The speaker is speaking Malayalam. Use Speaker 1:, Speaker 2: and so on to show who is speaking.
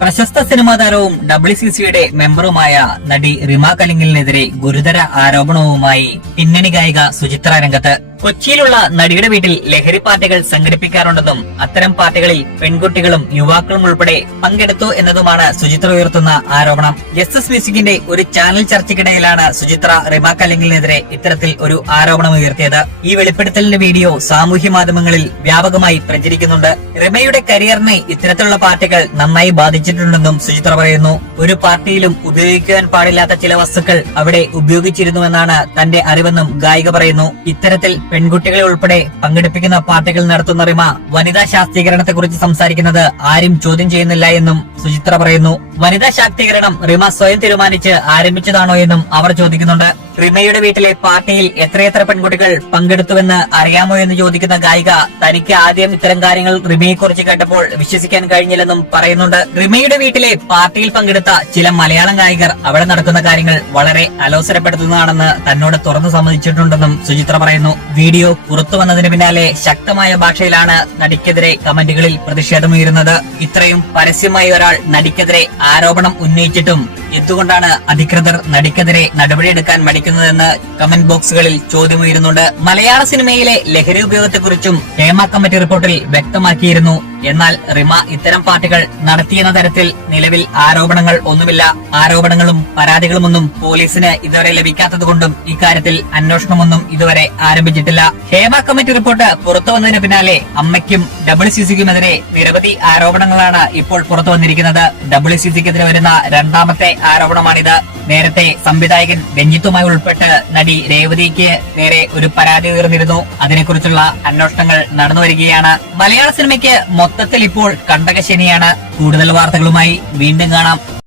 Speaker 1: പ്രശസ്ത സിനിമാ താരവും ഡബ്ല്യു സി സിയുടെ മെമ്പറുമായ നടി റിമ കലിംഗലിനെതിരെ ഗുരുതര ആരോപണവുമായി പിന്നണി ഗായിക സുചിത്ര രംഗത്ത് കൊച്ചിയിലുള്ള നടിയുടെ വീട്ടിൽ ലഹരി പാർട്ടികൾ സംഘടിപ്പിക്കാറുണ്ടെന്നും അത്തരം പാർട്ടികളിൽ പെൺകുട്ടികളും യുവാക്കളും ഉൾപ്പെടെ പങ്കെടുത്തു എന്നതുമാണ് സുചിത്ര ഉയർത്തുന്ന ആരോപണം. എസ് എസ് മ്യൂസിക്കിന്റെ ഒരു ചാനൽ ചർച്ചയ്ക്കിടയിലാണ് സുചിത്ര റിമ അല്ലെങ്കിലിനെതിരെ ഇത്തരത്തിൽ ഒരു ആരോപണം ഉയർത്തിയത്. ഈ വെളിപ്പെടുത്തലിന്റെ വീഡിയോ സാമൂഹ്യ മാധ്യമങ്ങളിൽ വ്യാപകമായി പ്രചരിക്കുന്നുണ്ട്. റിമയുടെ കരിയറിനെ ഇത്തരത്തിലുള്ള പാർട്ടികൾ നന്നായി ബാധിച്ചിട്ടുണ്ടെന്നും സുചിത്ര പറയുന്നു. ഒരു പാർട്ടിയിലും ഉപയോഗിക്കുവാൻ പാടില്ലാത്ത ചില വസ്തുക്കൾ അവിടെ ഉപയോഗിച്ചിരുന്നുവെന്നാണ് തന്റെ അറിവെന്നും ഗായിക പറയുന്നു. ഇത്തരത്തിൽ പെൺകുട്ടികളെ ഉൾപ്പെടെ പങ്കെടുപ്പിക്കുന്ന പാർട്ടികൾ നടത്തുന്ന റിമ വനിതാ ശാസ്ത്രീകരണത്തെക്കുറിച്ച് കുറിച്ച് സംസാരിക്കുന്നത് ആരും ചോദ്യം ചെയ്യുന്നില്ല എന്നും സുചിത്ര പറയുന്നു. വനിതാ ശാക്തീകരണം റിമ സ്വയം തീരുമാനിച്ച് ആരംഭിച്ചതാണോ എന്നും അവർ ചോദിക്കുന്നുണ്ട്. റിമയുടെ വീട്ടിലെ പാർട്ടിയിൽ എത്രയെത്ര പെൺകുട്ടികൾ പങ്കെടുത്തുവെന്ന് അറിയാമോ എന്ന് ചോദിക്കുന്ന ഗായിക തനിക്ക് ആദ്യം ഇത്തരം കാര്യങ്ങൾ റിമയെ കുറിച്ച് കേട്ടപ്പോൾ വിശ്വസിക്കാൻ കഴിഞ്ഞില്ലെന്നും പറയുന്നുണ്ട്. റിമയുടെ വീട്ടിലെ പാർട്ടിയിൽ പങ്കെടുത്ത ചില മലയാളം ഗായകർ അവിടെ നടക്കുന്ന കാര്യങ്ങൾ വളരെ അലോസരപ്പെടുത്തുന്നതാണെന്ന് തന്നോട് തുറന്നു സമ്മതിച്ചിട്ടുണ്ടെന്നും സുചിത്ര പറയുന്നു. വീഡിയോ പുറത്തു വന്നതിന് പിന്നാലെ ശക്തമായ ഭാഷയിലാണ് നടിക്കെതിരെ കമന്റുകളിൽ പ്രതിഷേധമുയരുന്നത്. ഇത്രയും പരസ്യമായി ഒരാൾ നടിക്കെതിരെ ആരോപണം ഉന്നയിച്ചിട്ടും എന്തുകൊണ്ടാണ് അധികൃതർ നടിക്കെതിരെ നടപടിയെടുക്കാൻ മടിക്കുന്നതെന്ന് കമന്റ് ബോക്സുകളിൽ ചോദ്യമുയരുന്നുണ്ട്. മലയാള സിനിമയിലെ ലഹരി ഉപയോഗത്തെക്കുറിച്ചും ഹേമ കമ്മിറ്റി റിപ്പോർട്ടിൽ വ്യക്തമാക്കിയിരുന്നു എന്നാൽ റിമ ഇത്തരം പാർട്ടികൾ നടത്തിയെന്ന തരത്തിൽ നിലവിൽ ആരോപണങ്ങൾ ഒന്നുമില്ല. ആരോപണങ്ങളും പരാതികളുമൊന്നും പോലീസിന് ഇതുവരെ ലഭിക്കാത്തതുകൊണ്ടും ഇക്കാര്യത്തിൽ അന്വേഷണമൊന്നും ഇതുവരെ ആരംഭിച്ചിട്ടില്ല. ഹേമ കമ്മിറ്റി റിപ്പോർട്ട് പുറത്തു വന്നതിന് പിന്നാലെ അമ്മയ്ക്കും ഡബ്ല്യു സി സിക്കുമെതിരെ നിരവധി ആരോപണങ്ങളാണ് ഇപ്പോൾ പുറത്തു വന്നിരിക്കുന്നത്. ഡബ്ല്യു സി സിക്കെതിരെ വരുന്ന രണ്ടാമത്തെ ആരോപണമാണിത്. നേരത്തെ സംവിധായകൻ രഞ്ജിത്തുമായി ഉൾപ്പെട്ട് നടി രേവതിക്ക് നേരെ ഒരു പരാതി ഉയർന്നിരുന്നു അതിനെക്കുറിച്ചുള്ള അന്വേഷണങ്ങൾ നടന്നു വരികയാണ് മലയാള സിനിമയ്ക്ക് മൊത്തത്തിൽ ഇപ്പോൾ കണ്ടകശനിയാണ് കൂടുതൽ വാർത്തകളുമായി വീണ്ടും കാണാം.